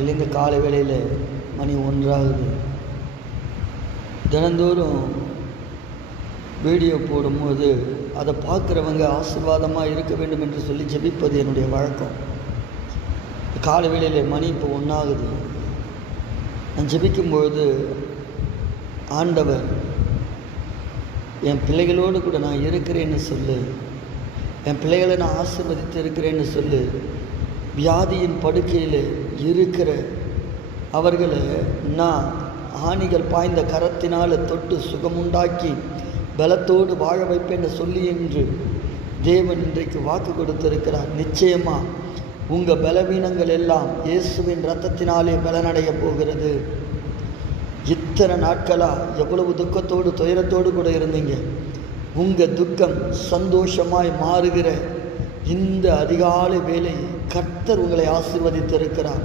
இந்த காலை வேளையில் மணி 1 ஆகுது. தினந்தோறும் வீடியோ போடும்போது அதை பார்க்குறவங்க ஆசீர்வாதமாக இருக்க வேண்டும் என்று சொல்லி ஜெபிப்பது என்னுடைய வழக்கம். காலை வேளையில் மணி இப்போ 1 ஆகுது. நான் ஜெபிக்கும்பொழுது ஆண்டவர் என் பிள்ளைகளோடு கூட நான் இருக்கிறேன்னு சொல்லு, என் பிள்ளைகளை நான் ஆசீர்வதித்து இருக்கிறேன்னு சொல்லு, வியாதியின் படுக்கையில் இருக்கிற அவர்களை நான் ஆணிகள் பாய்ந்த கரத்தினால் தொட்டு சுகமுண்டாக்கி பலத்தோடு வாழ வைப்பேன்னு சொல்லி என்று தேவன் இன்றைக்கு வாக்கு கொடுத்திருக்கிறார். நிச்சயமாக உங்கள் பலவீனங்கள் எல்லாம் இயேசுவின் இரத்தத்தினாலே பலனடைய போகிறது. இத்தனை நாட்களாக எவ்வளவு துக்கத்தோடு துயரத்தோடு கூட இருந்தீங்க, உங்கள் துக்கம் சந்தோஷமாய் மாறுகிற இந்த அதிகாலை வேளை கர்த்தர் உங்களை ஆசீர்வதித்திருக்கிறார்.